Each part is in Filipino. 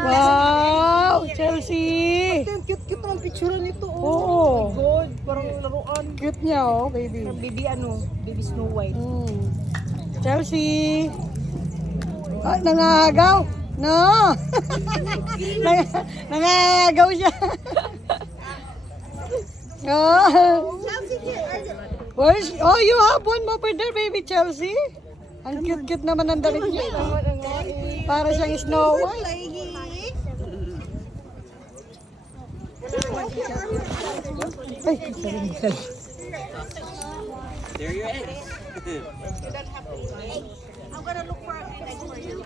Wow! Chelsea! Cute naman picture nito. Oo. God, parang laruan. Cute niya, oh, baby. Parang baby Snow White. Chelsea! Ah, nangagaw! No! Nangagaw siya. Oh. Oh, you have one over there, baby Chelsea. Ang cute-cute naman ng damit niya. Para siyang Snow White. Ay, sorry. There are your eggs. I'm gonna look for an egg for you.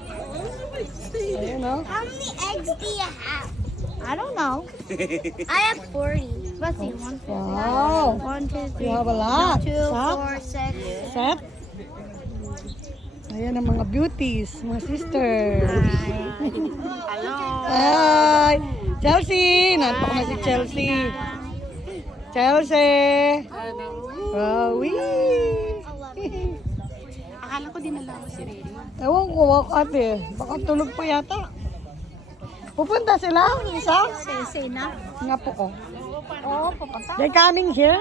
Ayun, oh. How many eggs do you have? I don't know. I have 40. Let's see. 1, 2, Wow. 1, 2, 3. You have a lot. 2, Sap? 4, 6. Set. Ayan ang mga beauties, mga sisters. Hello. Hi! Chelsea! Nantok na si Chelsea. Chelsea! Rawi! Akala ko dinala ko si Riri. Ewan ko, ate. Baka tulog pa yata. Pupunta sila? Isa? Say na. Nga po ko. Oh, pupunta. They coming here?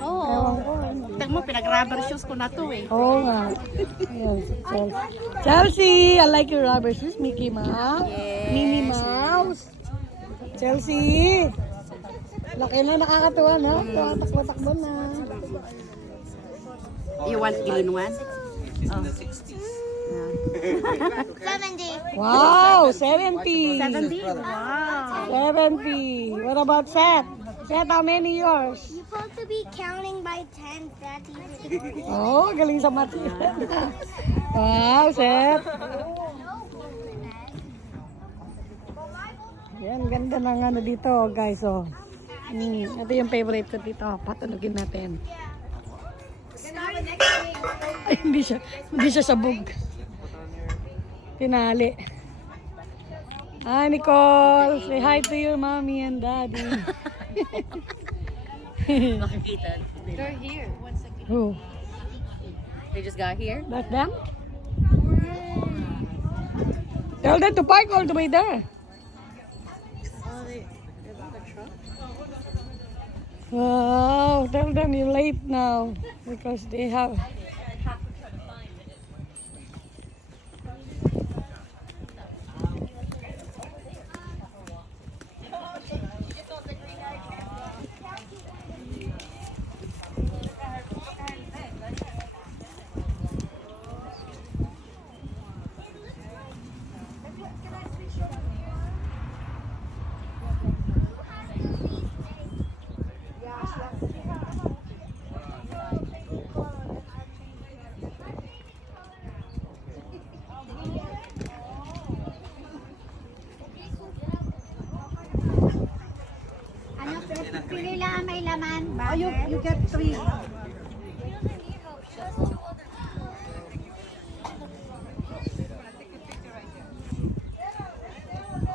Oo. Ewan ko. Tignan mo, pinag-rubber shoes ko na to eh. Oo nga. Ayan, si Chelsea. Chelsea, I like your rubber shoes, Mickey Mouse. Minnie Mouse. Chelsea. Laki na, nakakatuwa na. Takbo-takbo na. You want green one? In the 60s. 70. Wow, 70. 70? Wow. 70. What about Seth? Seth, how many yours? You're supposed to be counting by 10. That's easy. Oh, galing sa math. Wow, Seth. Yan, ganda ng ano dito, guys. Oh. Ito yung favorite ko dito. Patunogin natin. Ay, hindi siya sabog. Tinali. Hi, Nicole. Say hi to your mommy and daddy. Makikita. They're here. 1 second. Who? They just got here? That's them? Tell them to park all the way there. Wow, tell them you're late now because they have. Ano, pili lang may laman. Oh, you get 3.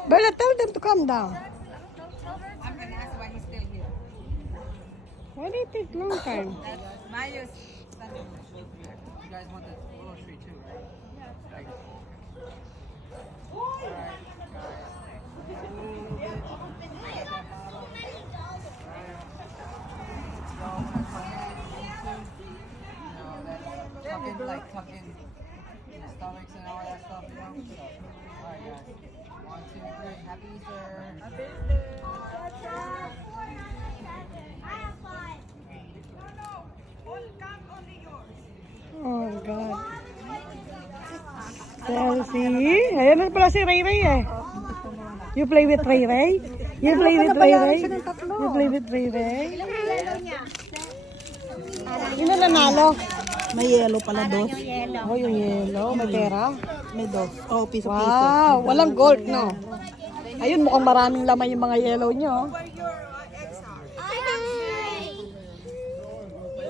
Bella, tell them to come down. I'm gonna ask why he's still here. Why do it take long time? Mayo's standing. You guys want the Willow Tree too, right? Tuck in the stomachs and all that stuff, you know? So, alright guys. 1, 2, 3. Happy Easter. Happy Easter. Oh God. Chelsea. Ayan na pala si Ray Ray eh. You play with Ray Ray? You play with Ray Ray? You play with Ray Ray? Sino nanalo? May yellow pala dos. Oh, yung yellow. May pera. May dos. Oh, piso-piso. Wow. Walang gold, no? Ayun, mukhang maraming laman yung mga yellow nyo. I have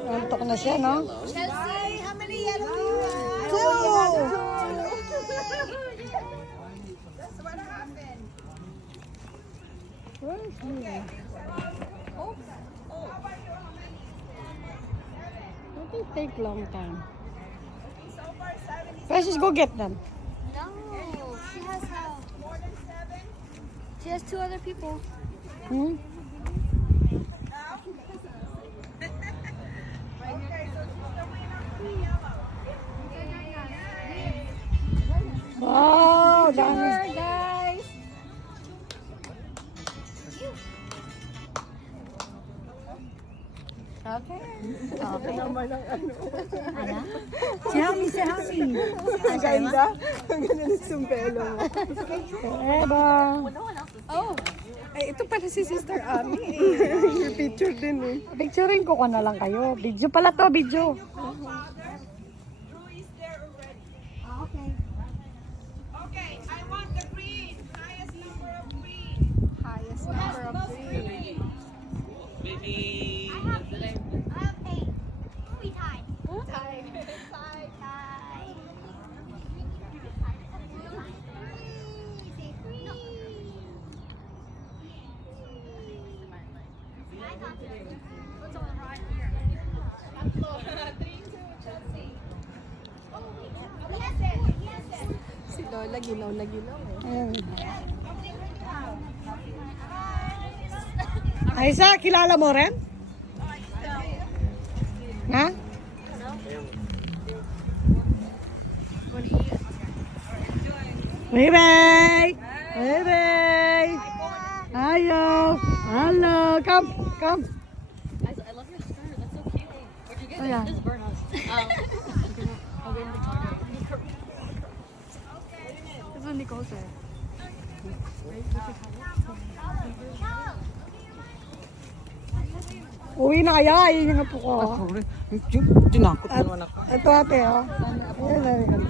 3. Antok na siya, no? Chelsea, how many yellow do you have? 2! Where's he? It will take long time. Let's just go get them. No. She has 2 other people. Hmm? Wow, dami. Guys. Okay. Si Hami, si Hami. Ang ganda. Ang ganda ng sumpelo mo. Eba. Oh. Ay, ito pala si Sister Ami. Your picture din eh. Picturing ko na lang kayo. Video pala to, video. Maybe. Okay. We tied. Tied. Say free. What's on right here? Yes. Si Lola, ginaw na ginaw eh. Ayan. Aisa, kilala mo rin? Ha? Bye-bye! Bye-bye! Ayo! Hello! Come! Come! I love your skirt. That's so cute. Where'd you get Oh, yeah. This is Birdhouse. This is Nicole's hair. Uwi na kaya, ayun yung apo ko. Sorry. Tinakot mo naman ako. Ito ate, oh. Ayan, ayan.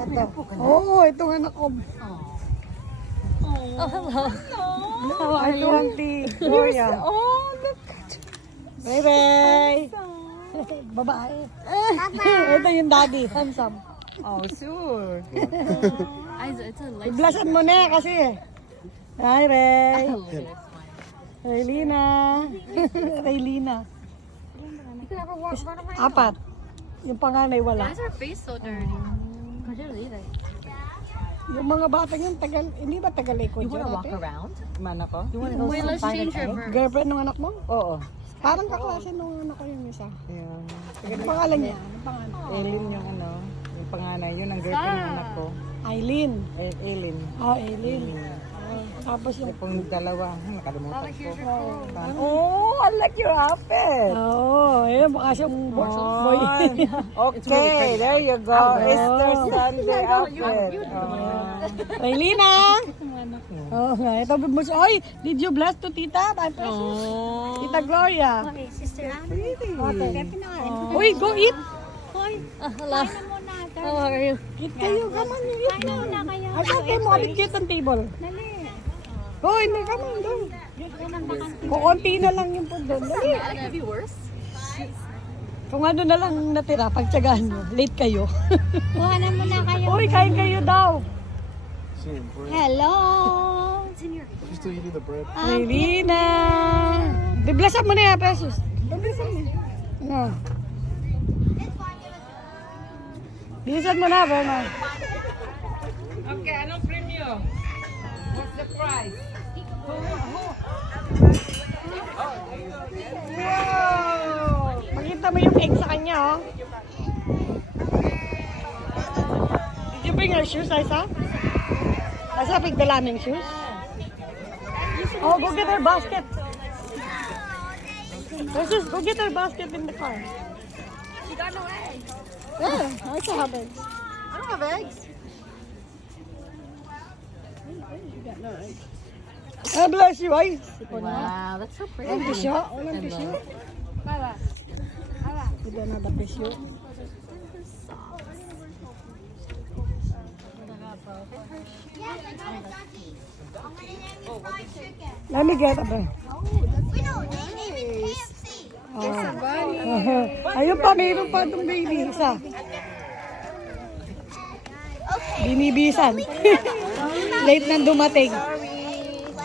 Ito. Oo, itong anak ko. Oh, hello. How are you, Auntie Gloria? Oh, look. Bye-bye! Babae. Ito yung daddy, handsome. Oh, sure. It's a light. Iblasan mo na kasi. Hi, Ray. Raylina. Raylina. Apat. Yung panganay wala. Why is her face so dirty? Could you leave it? Yung mga bata yun, tagal, hindi ba tagal ko You dyan? wanna walk ate? around? Man ako? You wanna go Wait, let's find change an your egg? verb. Girlfriend ng anak mo? Oo. Parang kaklase nung anak ko yung isa. Ayan. Ano pangalan niya? Ano pangalan? Eileen yung ano, yung panganay. Yun ang girlfriend ng anak ko. Aileen. Eileen. Oh, Aileen. Oh, tapos yung... Yung dalawa, nakalimutan ko. Oh, I like your outfit. Oh, eh, baka siyang boy. Okay, there you go. Easter Sunday outfit. Raylina! Oh, nga. Ito, ay, did you bless to tita? Tita Gloria. Okay, Sister Anne. Uy, go eat. Hello. How are you? Eat kayo, come on, eat. Kain na muna kayo. Ay, bakit mo kapit dito ang table? Dali. Hoy, hindi, come on, doon. Kukunti na lang yung food doon. Dali. That could be worse. Kung ano na lang natira, pagtsagaan nyo. Late kayo. Kuha na muna kayo. Uy, kain kayo daw. Hello. It's in your... She's still eating the bread. Raylina. Biblasan mo na yan, Precious. Biblasan mo. No. Bilisan mo na, Bernard. Okay, anong premium? What's the price? Wow! Makita mo yung egg sa kanya, oh. Did you bring her shoes, Isa? Isa, pigdala ng shoes? Oh, go get her basket. Precious, go get her basket in the car. She got no eggs. Yeah, I also have eggs. I don't have eggs. God bless you, ay. Wow, that's so pretty. Walang tissue? Walang tissue? We don't have a tissue. Let me get a bit. We know, name it KFC. Ayun pa, mayroon pa itong baby. Isa. Binibisan. Late nang dumating.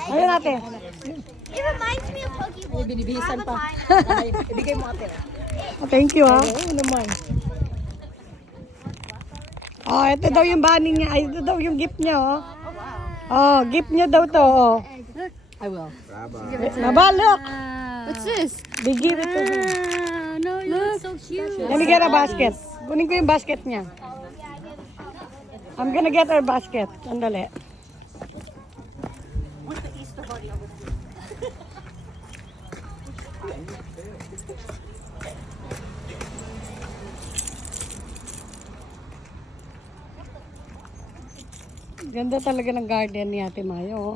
Ayun natin. It reminds me of Pokeball. Binibisan pa. Ibigay mo ate. Thank you, ha. Oo naman. Oh, ito daw yung bunny niya. Ay, ito daw yung gift niya, oh. Oh, gift niya daw to. Oh. I will. Baba, look. What's this? They give it to him. No, look. So cute. Let me get a basket. Kunin ko yung basket niya. I'm gonna get her basket. Sandali. Ganda talaga ng garden ni Ate Mayo. Oh.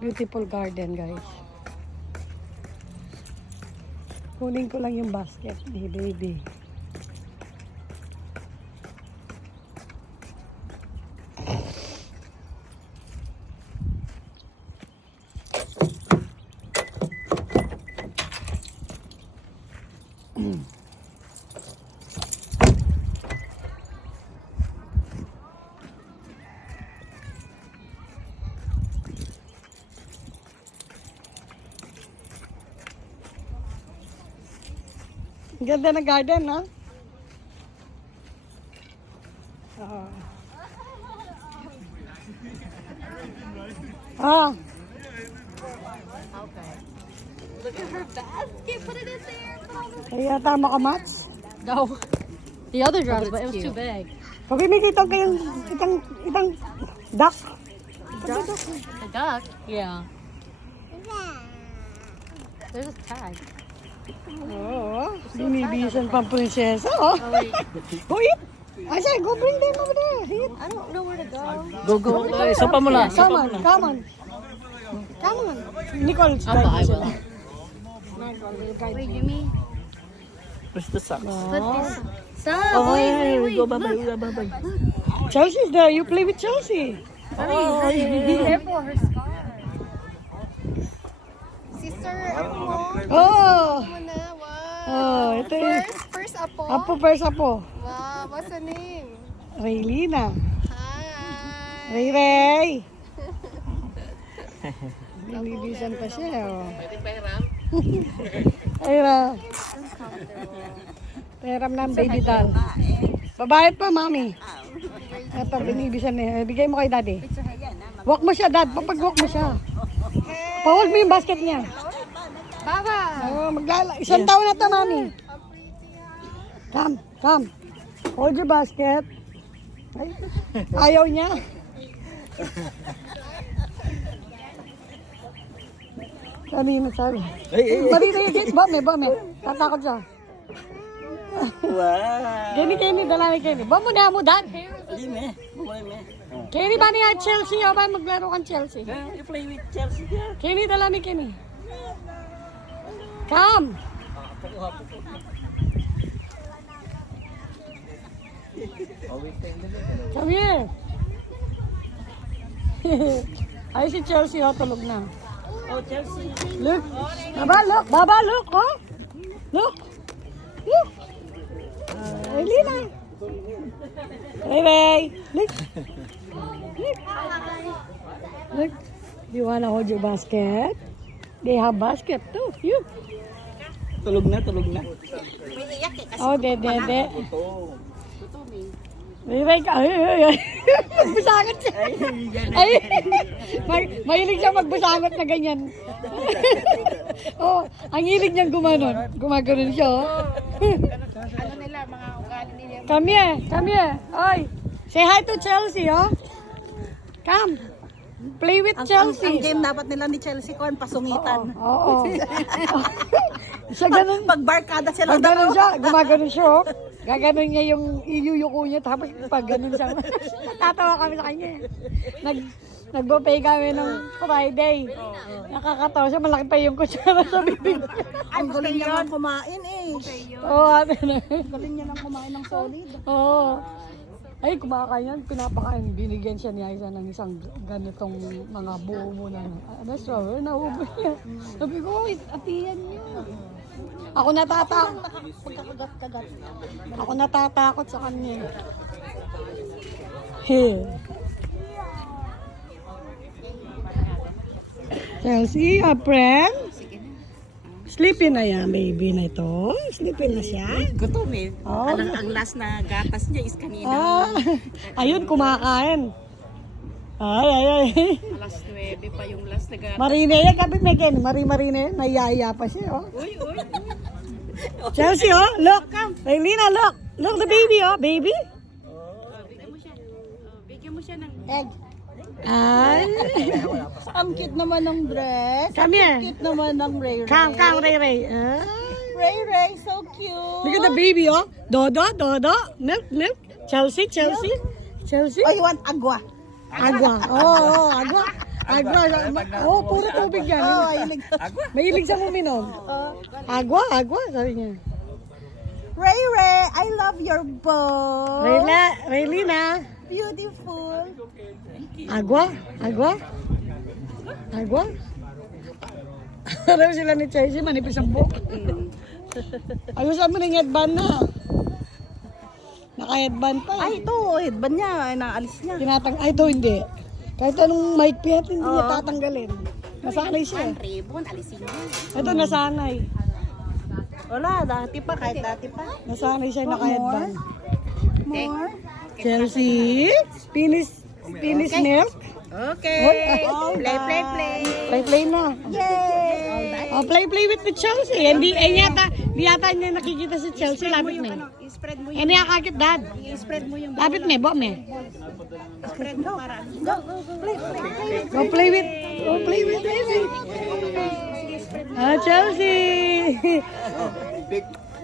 Beautiful garden, guys. Kunin ko lang yung basket ni baby. Ang ganda ng garden, ha? Ah. Ah. Look at her basket. Put it in there. Kaya tama ka, Mats? No. The other dress, but it was too big. Pag kumikita kayong itang duck. The duck? Yeah. There's a tag. Oo. Binibisan pang prinsesa, oh. Oh, wait. Go eat. I said, go bring them over there. Eat. I don't know where to Go, go. go. Sopa mo lang. Come on, come on. Come on. Nicole, I will. Wait, give me. Where's the socks? Put this. Stop. Oh, wait. go, bye-bye, bye-bye. Chelsea's there. You play with Chelsea. Careful, her scar. Sister, Oh. muna. Wow. Oh, ito yung First apo. first apo. Wow, what's the name? Raylina. Hi. Ray Ray. Binibisan pa siya, oh. Ayra. Peram ng baby doll. Babayad pa, mami. Ito, binibisan niya. Bigay mo kay daddy. Walk mo siya, dad. Papag-walk mo siya. Pahol mo yung basket niya. Baba. Oh, isang taon na to, mami. Come, come. Hold your basket. Ay, ayaw niya. Kanina sabi. Marina yung gate. Bame. Tatakot siya. Wow. Kenny, dala ni Kenny. Ba mo na mo, dad. Lime. Bumay Kenny, ba niya Chelsea? O ba maglaro kang Chelsea? You play with Chelsea there. Kenny, dala ni Kenny. Come. Come here. Ay, si Chelsea, oh, tulog na. Oh, Chelsea. Look. Baba, look, oh. Look. Look. Ay, Lina. Ray. Look. Look. Look. You wanna hold your basket? They have basket too. You. Tulog na. Oh, de. Ito. Ray, ay. Magbusangot siya. Ay. Mahilig siya magbusangot na ganyan. Oh, ang hilig niyang gumanon. Gumaganon siya, oh. Ano nila, mga ugali nila. Come here. Oy. Say hi to Chelsea, oh. Come. Play with Chelsea. Ang game dapat nila ni Chelsea ko, pasungitan. Oo. Siya ganun. Pagbarkada sila. Pag ganun siya, gumaganon siya, oh. Gaganon niya yung iyuyuko niya, tapos pag ganun siya. Tatawa kami sa kanya. Nagbo-pay kami ng Friday. Nakakatawa siya, malaki pa yung kutsara sa bibig. Ang galing niya lang kumain eh. Oo, ate na. Galing niya lang kumain ng solid. Oo. Ay, kumakain yan, pinapakain. Binigyan siya niya isa ng isang ganitong mga buo na. Strawberry, naubos niya. Sabi ko, wait, atiyan niyo. Ako natatakot. Pagkakagat-kagat. Ako natatakot sa kanya. Here. Chelsea, a friend? Sleepy na yan, baby na ito. Sleepy na siya. Gutom eh. Oh. Ang last na gatas niya is kanina. Ah, ayun, kumakain. Ay. Alas 9 pa yung last na Marina yan, kapi may ganun. Marina yan, naiya pa siya, oh. Uy. Chelsea, oh, look. Raylina, look. Look the baby, oh, baby. Bigyan mo siya ng... egg. Ay. Ang cute naman ng dress. Come here. Cute naman ng Ray Ray. Kang, Ray. Ay. Ray Ray, so cute. Look at the baby, oh. Dodo. Milk. Chelsea. Oh, you want agua? Agua. Oh, agua. Oh, puro tubig yan. Oh, ayun. Mahilig siya uminom. Agua, sabi niya. Ray Ray, I love your bow. Raylina. Beautiful. Agua. Araw sila ni Chelsea, manipis ang buhok. Ayusan mo ng headband na. Naka-headband pa. Ay, ito, headband niya, ay naalis niya. Ay, ito hindi. Kahit anong maikpit, hindi niya tatanggalin. Nasanay siya. Ribbon, alisin niya. Ito, nasanay. Wala, dati pa, kahit dati pa. Nasanay siya naka-headband. More? Chelsea, finish milk. Okay. Play na. Yay! Oh, play with the Chelsea. Hindi yata niya nakikita si Chelsea. Lapit na. I-spread mo Hindi akakit, Dad. i-spread mo yung Lapit na, bo me. spread mo para. Go play with baby. Chelsea.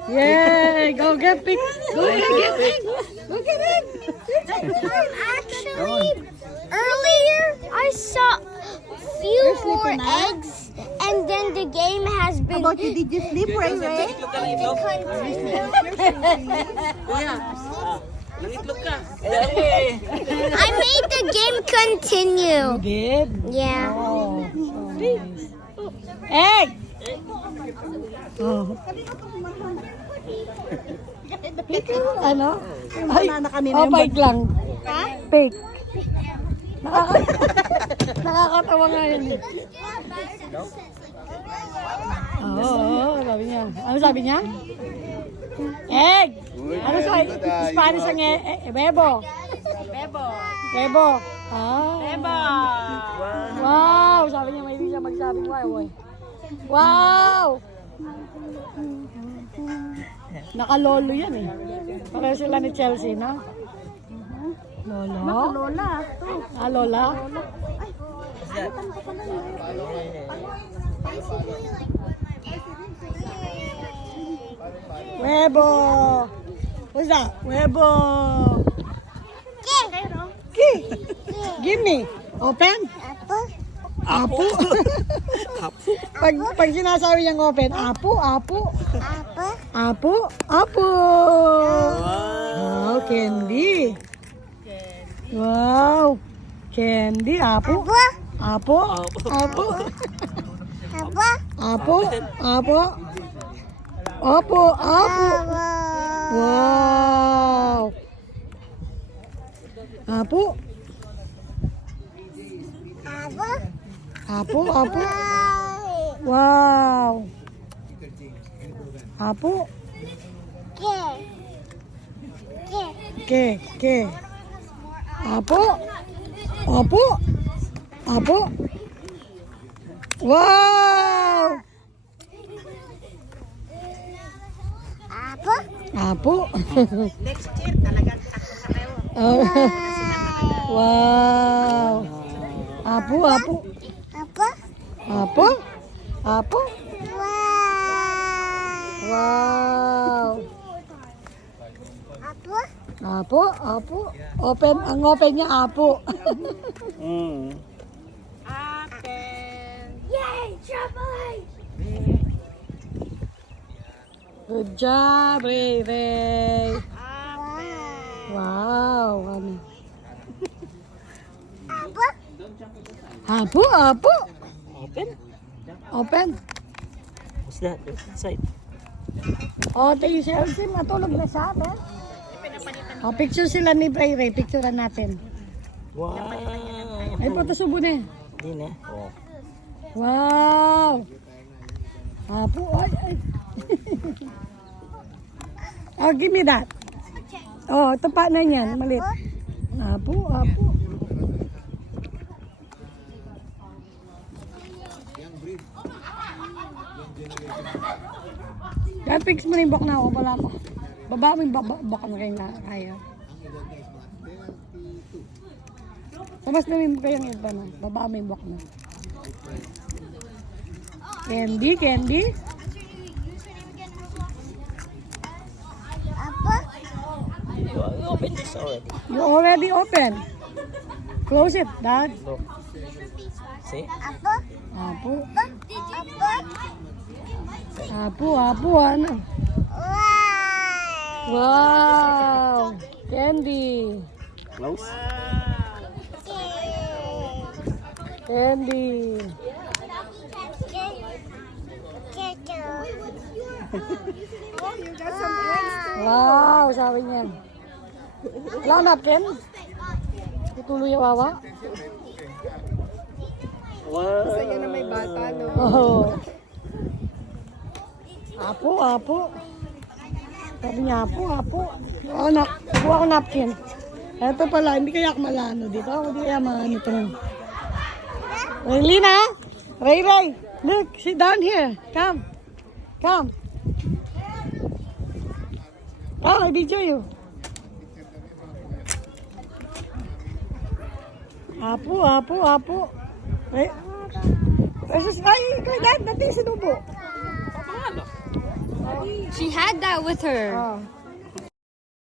Yay, go get pick. Go get it. Actually, earlier I saw few more eggs, and then the game has been. About you, did you sleep, Ray Ray? Nangitlog ka. I made the game continue. Did? Yeah. Oh, so nice. Egg! Oh. Ano? Ay, Banana kanina oh, yung fake lang. Fake. Nakakatawa nga yun. Oo, sabi niya. Ano sabi niya? Egg! Ano sa Spanish ang bebo? Bebo. Ah. Eba! Wow! Sabi niya, may siya magsabing wow. Wow! Nakalolo yan eh. Pareho sila ni Chelsea, no? Lolo? Lola. Ah, Lola? Huevo! What's that? Huevo! Key! Give me! Open? Apo? Pag sinasabi niyang open, apo. Wow, candy. Wow. Candy, apo. Apo. Wow. Apo. Wow. Apo. Ke. Apo. Wow. Apo. Next year, talagang sakto sa kayo. Oh. Wow. Apo. Wow. Apo. Open, ang open niya, apo. Yay, trouble! Good job, Ray. Wow. Ano? Apo. Open. What's that? Inside. O, tayo si Elsie, matulog na siya, ba? O, picture sila ni Ray. Picturean natin. Wow. Ay, photosubo na. Hindi na. Oh. Wow! Apo, ay. Oh, give me that. Oh, ito pa na yan, malit. Apo. Ay, fix mo na yung bok na ako. Wala pa. Baba mo yung bok na kayo na kaya. Sabas namin mo kayong iba na. Baba mo yung bok na. Candy, candy. You open this already. You already open. Close it, Dad. Look. See? Apo. Apo, ano? Wow! Candy. Close. Candy. You got some eggs. Wow, sabi niya. Wala ka napkin? Tutuloy yung wawa? Wow. Sa'yo na may bata, no? Oh. Apo. Sabi niya, apo. Kuha ko napkin. Eto pala, hindi kaya ako malano dito. Hindi kaya maano ito. Raylina! Ray! Look, sit down here. Come. Come, I video you. Apo. Eh, ay, Dad, natin sinubo. She had that with her. Oh.